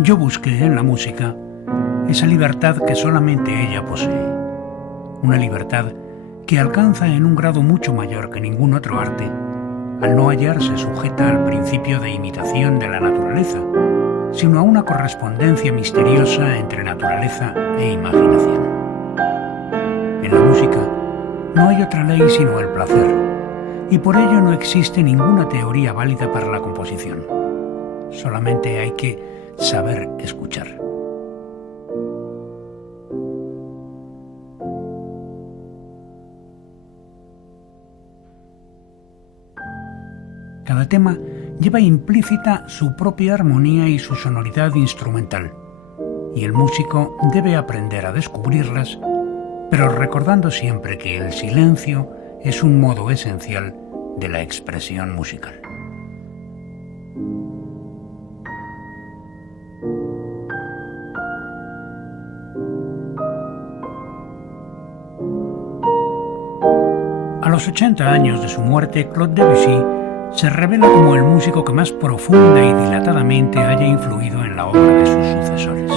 Yo busqué en la música esa libertad que solamente ella posee, una libertad que alcanza en un grado mucho mayor que ningún otro arte, al no hallarse sujeta al principio de imitación de la naturaleza, sino a una correspondencia misteriosa entre naturaleza e imaginación. En la música no hay otra ley sino el placer, y por ello no existe ninguna teoría válida para la composición. Solamente hay que saber escuchar. Cada tema lleva implícita su propia armonía y su sonoridad instrumental, y el músico debe aprender a descubrirlas, pero recordando siempre que el silencio es un modo esencial de la expresión musical. A los 80 años de su muerte, Claude Debussy se revela como el músico que más profunda y dilatadamente haya influido en la obra de sus sucesores.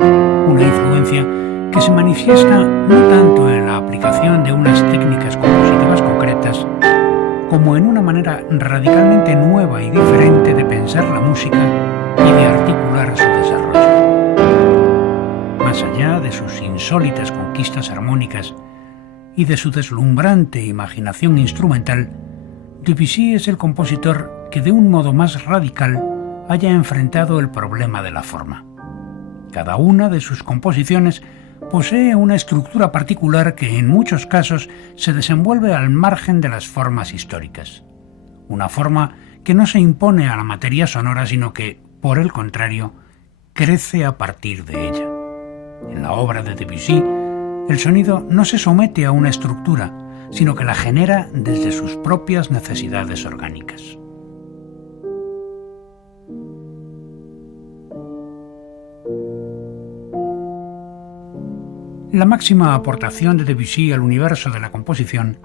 Una influencia que se manifiesta no tanto en la aplicación de unas técnicas compositivas concretas, como en una manera radicalmente nueva y diferente de pensar la música y de articular su desarrollo. Más allá de sus insólitas conquistas armónicas y de su deslumbrante imaginación instrumental, Debussy es el compositor que de un modo más radical haya enfrentado el problema de la forma. Cada una de sus composiciones posee una estructura particular que en muchos casos se desenvuelve al margen de las formas históricas. Una forma que no se impone a la materia sonora, sino que, por el contrario, crece a partir de ella. En la obra de Debussy, el sonido no se somete a una estructura, sino que la genera desde sus propias necesidades orgánicas. La máxima aportación de Debussy al universo de la composición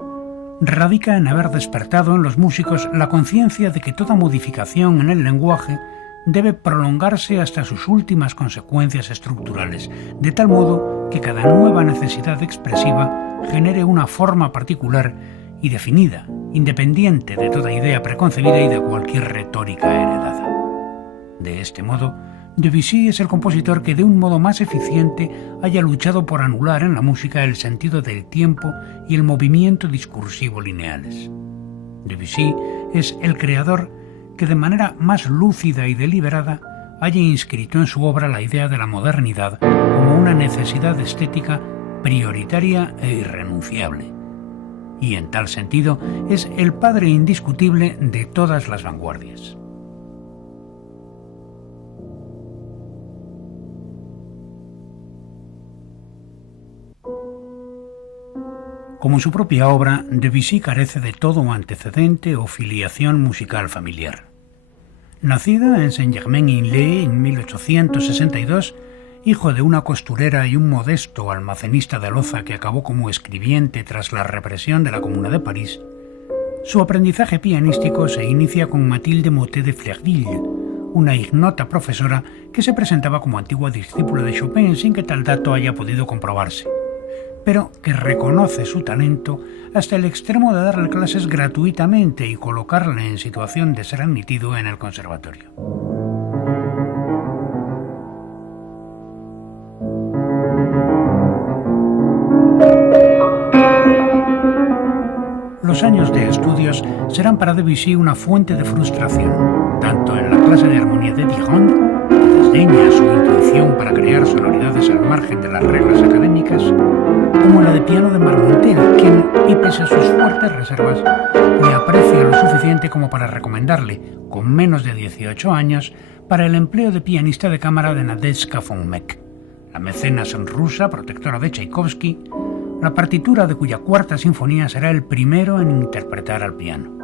radica en haber despertado en los músicos la conciencia de que toda modificación en el lenguaje debe prolongarse hasta sus últimas consecuencias estructurales, de tal modo que cada nueva necesidad expresiva genere una forma particular y definida, independiente de toda idea preconcebida y de cualquier retórica heredada. De este modo, Debussy es el compositor que de un modo más eficiente haya luchado por anular en la música el sentido del tiempo y el movimiento discursivo lineales. Debussy es el creador que de manera más lúcida y deliberada haya inscrito en su obra la idea de la modernidad como una necesidad estética prioritaria e irrenunciable, y en tal sentido es el padre indiscutible de todas las vanguardias. Como en su propia obra, Debussy carece de todo antecedente o filiación musical familiar. Nacida en Saint-Germain-en-Laye en 1862, hijo de una costurera y un modesto almacenista de loza que acabó como escribiente tras la represión de la Comuna de París, su aprendizaje pianístico se inicia con Mathilde Mottet de Fleurville, una ignota profesora que se presentaba como antigua discípula de Chopin sin que tal dato haya podido comprobarse, pero que reconoce su talento hasta el extremo de darle clases gratuitamente y colocarle en situación de ser admitido en el conservatorio. Los años de estudios serán para Debussy una fuente de frustración, tanto en la clase de armonía de Dijon, que desdeña su intuición para crear sonoridades al margen de las reglas académicas, como en la de piano de Marmontel, quien, y pese a sus fuertes reservas, le aprecia lo suficiente como para recomendarle, con menos de 18 años, para el empleo de pianista de cámara de Nadezhda von Meck, la mecenas rusa protectora de Tchaikovsky, la partitura de cuya cuarta sinfonía será el primero en interpretar al piano.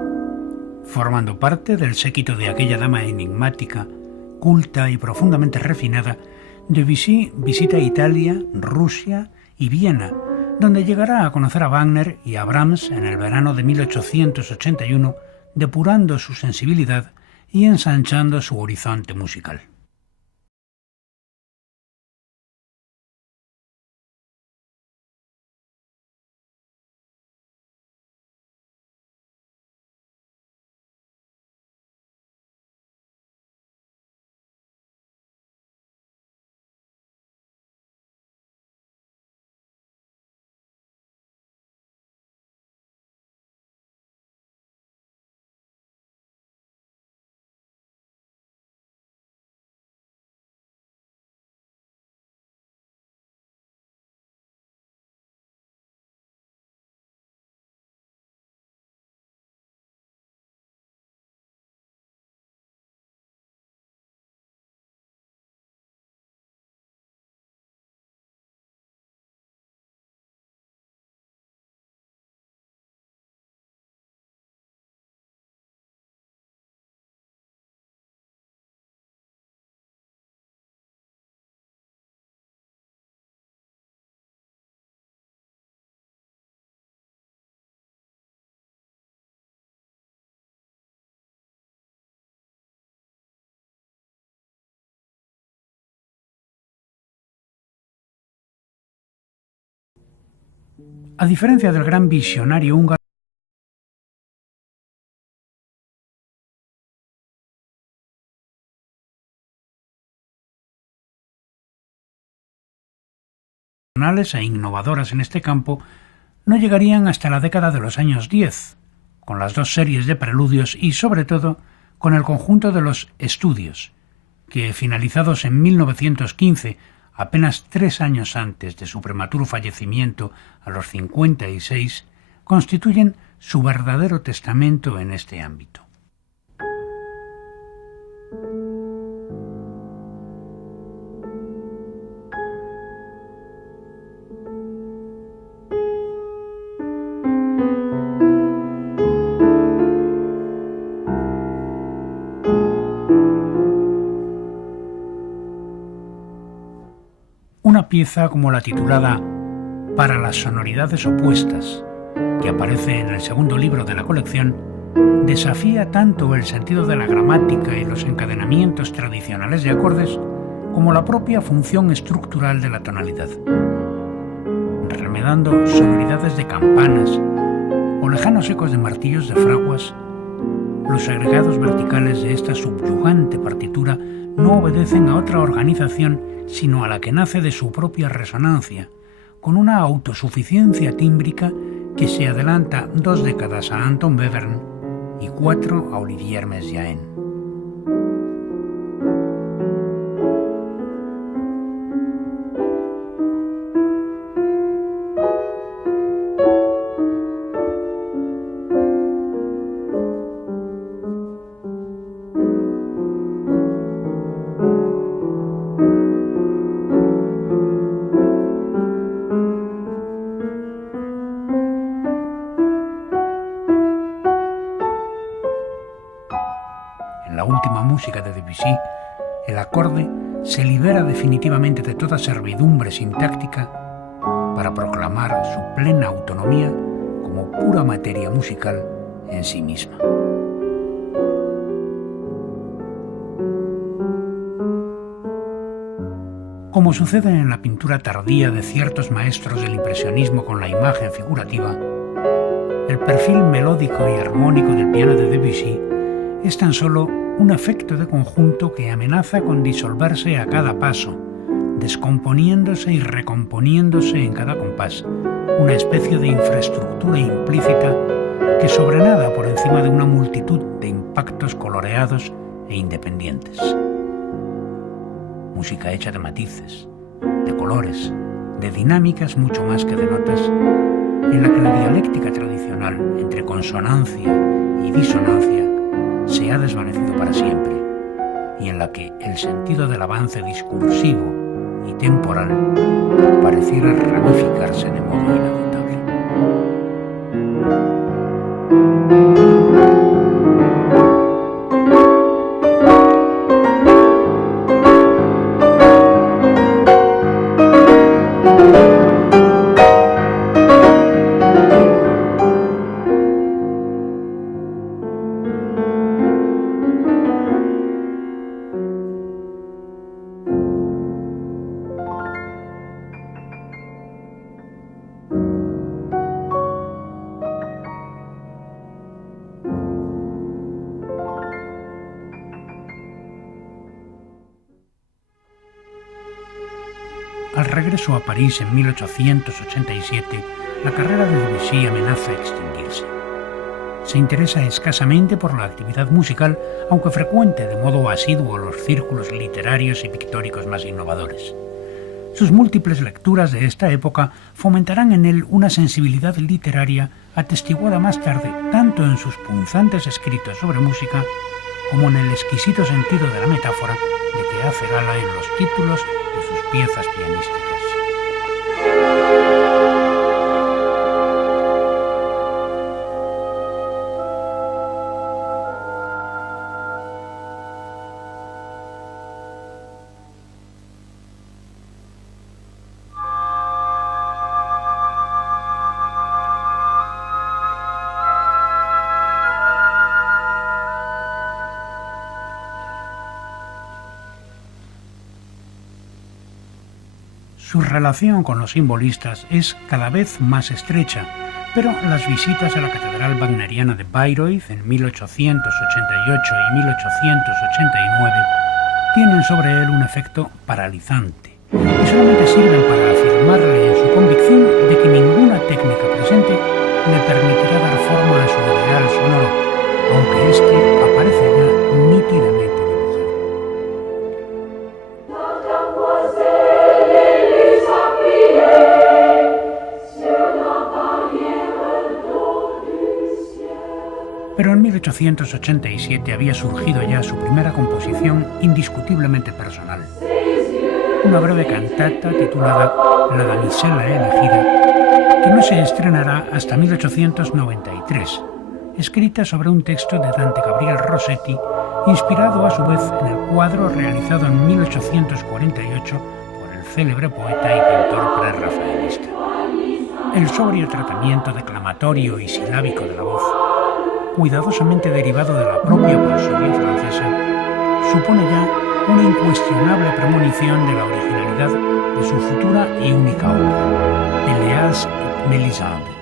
Formando parte del séquito de aquella dama enigmática, culta y profundamente refinada, Debussy visita Italia, Rusia y Viena, donde llegará a conocer a Wagner y a Brahms en el verano de 1881, depurando su sensibilidad y ensanchando su horizonte musical. A diferencia del gran visionario húngaro, e innovadoras en este campo, no llegarían hasta la década de los años 10, con las dos series de preludios y, sobre todo, con el conjunto de los estudios, que, finalizados en 1915, apenas 3 años antes de su prematuro fallecimiento a los 56, constituyen su verdadero testamento en este ámbito. Una pieza como la titulada Para las sonoridades opuestas, que aparece en el segundo libro de la colección, desafía tanto el sentido de la gramática y los encadenamientos tradicionales de acordes como la propia función estructural de la tonalidad, remedando sonoridades de campanas o lejanos ecos de martillos de fraguas. Los agregados verticales de esta subyugante partitura no obedecen a otra organización sino a la que nace de su propia resonancia, con una autosuficiencia tímbrica que se adelanta 2 décadas a Anton Webern y 4 a Olivier Messiaen. En la última música de Debussy, el acorde se libera definitivamente de toda servidumbre sintáctica para proclamar su plena autonomía como pura materia musical en sí misma. Como sucede en la pintura tardía de ciertos maestros del impresionismo con la imagen figurativa, el perfil melódico y armónico del piano de Debussy es tan solo un efecto de conjunto que amenaza con disolverse a cada paso, descomponiéndose y recomponiéndose en cada compás, una especie de infraestructura implícita que sobrenada por encima de una multitud de impactos coloreados e independientes. Música hecha de matices, de colores, de dinámicas mucho más que de notas, en la que la dialéctica tradicional entre consonancia y disonancia se ha desvanecido para siempre, y en la que el sentido del avance discursivo y temporal pareciera ramificarse de modo inagotable. Al regreso a París en 1887, la carrera de Debussy amenaza extinguirse. Se interesa escasamente por la actividad musical, aunque frecuente de modo asiduo los círculos literarios y pictóricos más innovadores. Sus múltiples lecturas de esta época fomentarán en él una sensibilidad literaria atestiguada más tarde tanto en sus punzantes escritos sobre música como en el exquisito sentido de la metáfora de que hace gala en los títulos de sus piezas pianísticas. Su relación con los simbolistas es cada vez más estrecha, pero las visitas a la Catedral Wagneriana de Bayreuth en 1888 y 1889 tienen sobre él un efecto paralizante y solamente sirven para afirmarle en su convicción de que ninguna técnica presente le permitirá dar forma a su ideal sonoro, aunque éste aparece ya nítidamente dibujado. Pero en 1887 había surgido ya su primera composición indiscutiblemente personal. Una breve cantata titulada La damisela elegida, que no se estrenará hasta 1893, escrita sobre un texto de Dante Gabriel Rossetti, inspirado a su vez en el cuadro realizado en 1848 por el célebre poeta y pintor prerrafaelista. El sobrio tratamiento declamatorio y silábico de la voz, cuidadosamente derivado de la propia prosodia francesa, supone ya una incuestionable premonición de la originalidad de su futura y única obra, Péléas et Mélisande.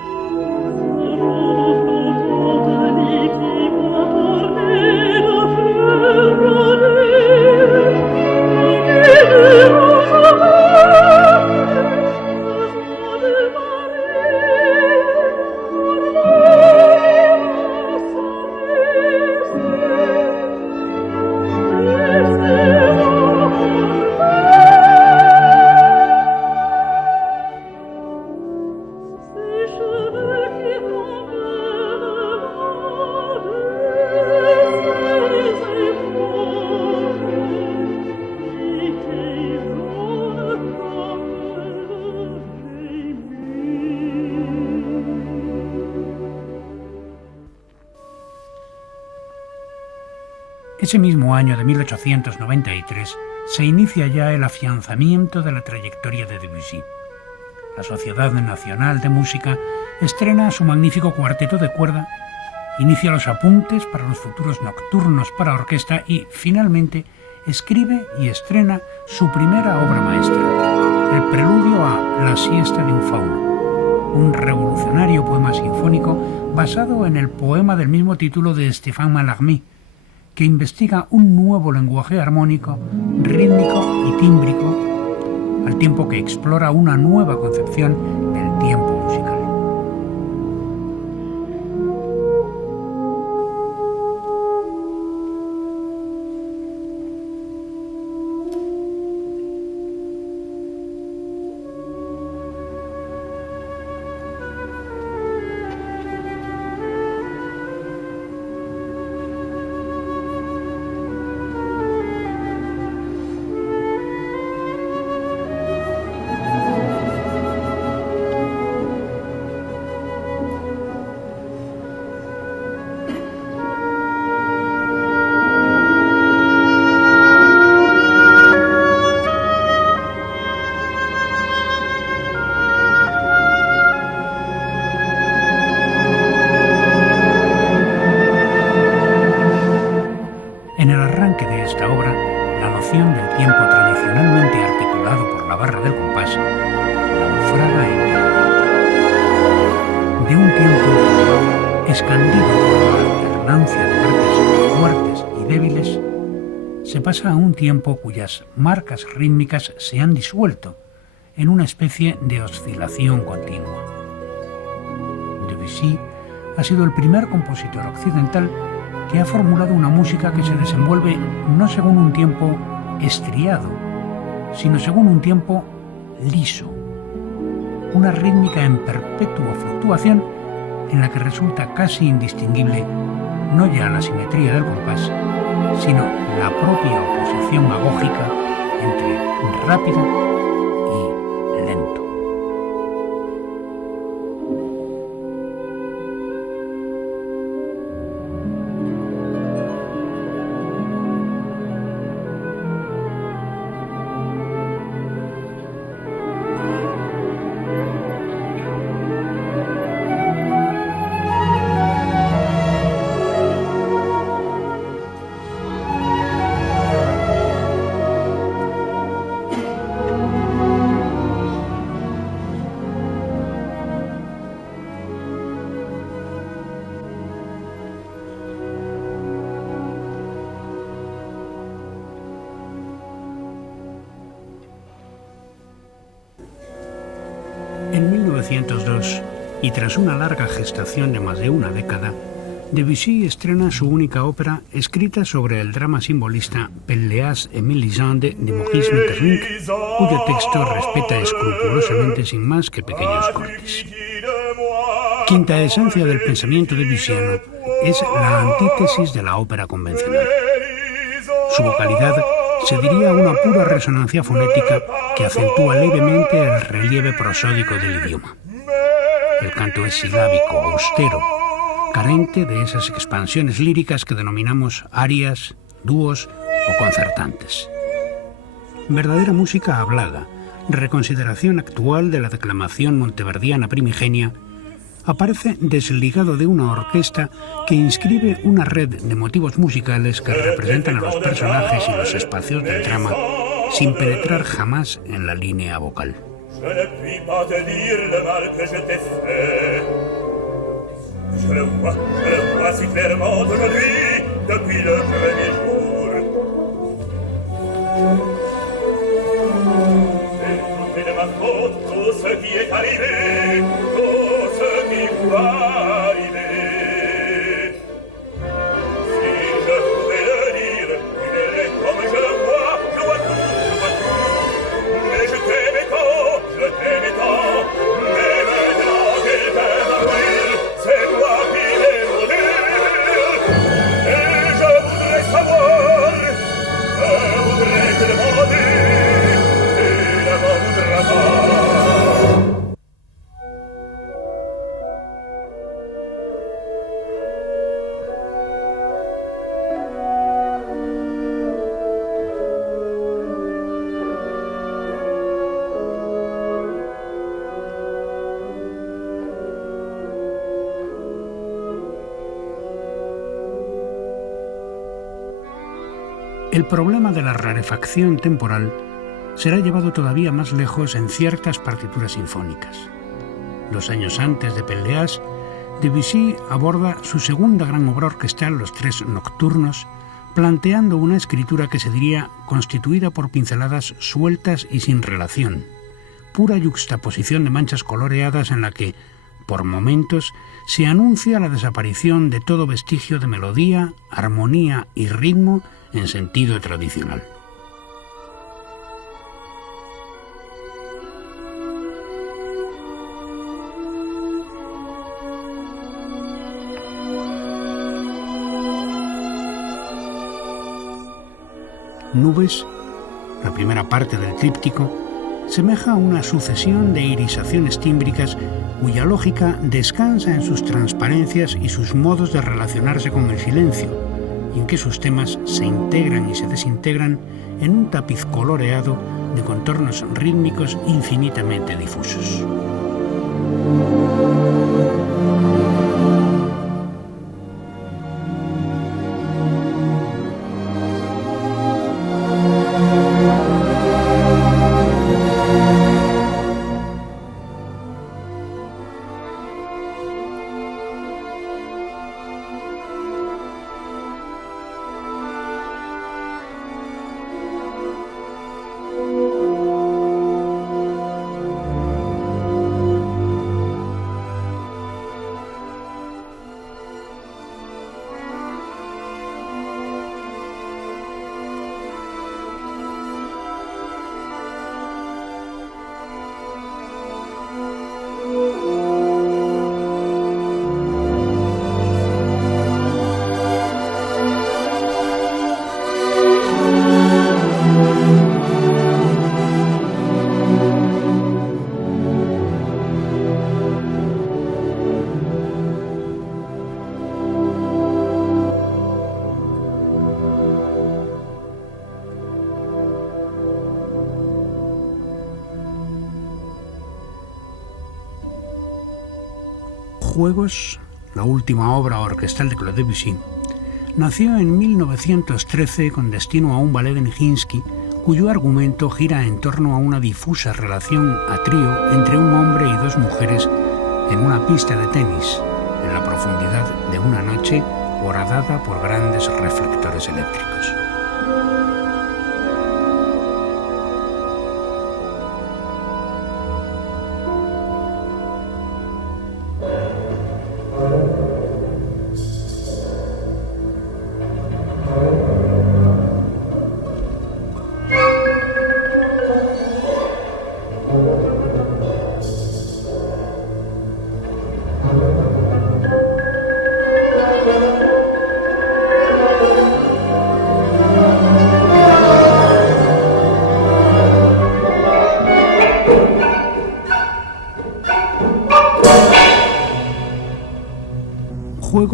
Ese mismo año de 1893 se inicia ya el afianzamiento de la trayectoria de Debussy. La Sociedad Nacional de Música estrena su magnífico cuarteto de cuerda, inicia los apuntes para los futuros nocturnos para orquesta y, finalmente, escribe y estrena su primera obra maestra, el preludio a La siesta de un fauno, un revolucionario poema sinfónico basado en el poema del mismo título de Stéphane Mallarmé, que investiga un nuevo lenguaje armónico, rítmico y tímbrico, al tiempo que explora una nueva concepción del tiempo musical. Pasa a un tiempo cuyas marcas rítmicas se han disuelto en una especie de oscilación continua. Debussy ha sido el primer compositor occidental que ha formulado una música que se desenvuelve no según un tiempo estriado, sino según un tiempo liso, una rítmica en perpetua fluctuación en la que resulta casi indistinguible no ya la simetría del compás, sino la propia oposición agógica entre rápido y lento. 1902, y tras una larga gestación de más de una década, Debussy estrena su única ópera escrita sobre el drama simbolista Pelléas et Mélisande de Maurice Maeterlinck, cuyo texto respeta escrupulosamente sin más que pequeños cortes. Quinta esencia del pensamiento debussiano es la antítesis de la ópera convencional. Su vocalidad se diría una pura resonancia fonética que acentúa levemente el relieve prosódico del idioma. El canto es silábico, austero, carente de esas expansiones líricas que denominamos arias, dúos o concertantes. Verdadera música hablada, reconsideración actual de la declamación monteverdiana primigenia, aparece desligado de una orquesta que inscribe una red de motivos musicales que representan a los personajes y los espacios del drama sin penetrar jamás en la línea vocal. Je le vois si clairement aujourd'hui, depuis le premier jour. C'est tout de ma faute, tout ce qui est arrivé, tout ce qui va arriver. Si je pouvais le dire, tu verrais comme je le vois tout. Mais je t'aimais tant, mais maintenant qu'il vient à mourir, c'est moi qui l'ai maudit. Et je voudrais savoir, je voudrais te demander, tu ne m'en voudras pas. El problema de la rarefacción temporal será llevado todavía más lejos en ciertas partituras sinfónicas. 2 años antes de Pelléas, Debussy aborda su segunda gran obra orquestal, Los Tres Nocturnos, planteando una escritura que se diría constituida por pinceladas sueltas y sin relación, pura yuxtaposición de manchas coloreadas en la que, por momentos, se anuncia la desaparición de todo vestigio de melodía, armonía y ritmo en sentido tradicional. Nubes, la primera parte del tríptico, semeja a una sucesión de irisaciones tímbricas cuya lógica descansa en sus transparencias y sus modos de relacionarse con el silencio, en que sus temas se integran y se desintegran en un tapiz coloreado de contornos rítmicos infinitamente difusos. Juegos, la última obra orquestal de Claude Debussy, nació en 1913 con destino a un ballet de Nijinsky, cuyo argumento gira en torno a una difusa relación a trío entre un hombre y 2 mujeres en una pista de tenis, en la profundidad de una noche horadada por grandes reflectores eléctricos.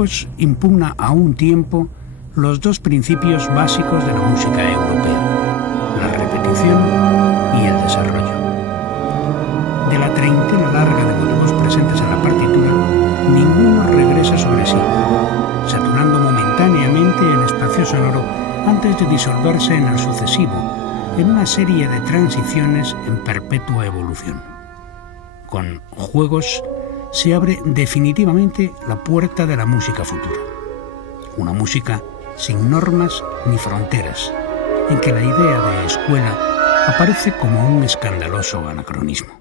juegos impugna a un tiempo los dos principios básicos de la música europea: la repetición y el desarrollo. De la treintena larga de motivos presentes en la partitura, ninguno regresa sobre sí, saturando momentáneamente el espacio sonoro antes de disolverse en el sucesivo, en una serie de transiciones en perpetua evolución. Con juegos se abre definitivamente la puerta de la música futura. Una música sin normas ni fronteras, en que la idea de escuela aparece como un escandaloso anacronismo.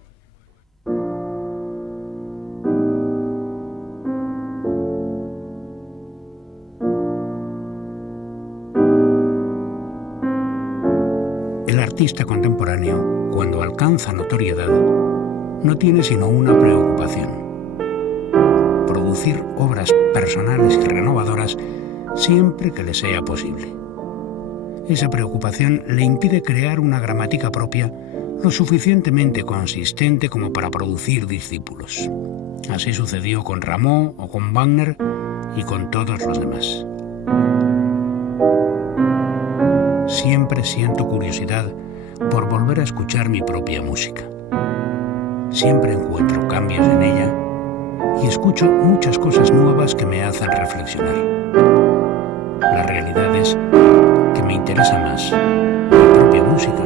El artista contemporáneo, cuando alcanza notoriedad, no tiene sino una preocupación: producir obras personales y renovadoras siempre que le sea posible. Esa preocupación le impide crear una gramática propia lo suficientemente consistente como para producir discípulos. Así sucedió con Rameau o con Wagner y con todos los demás. Siempre siento curiosidad por volver a escuchar mi propia música. Siempre encuentro cambios en ella y escucho muchas cosas nuevas que me hacen reflexionar. La realidad es que me interesa más mi propia música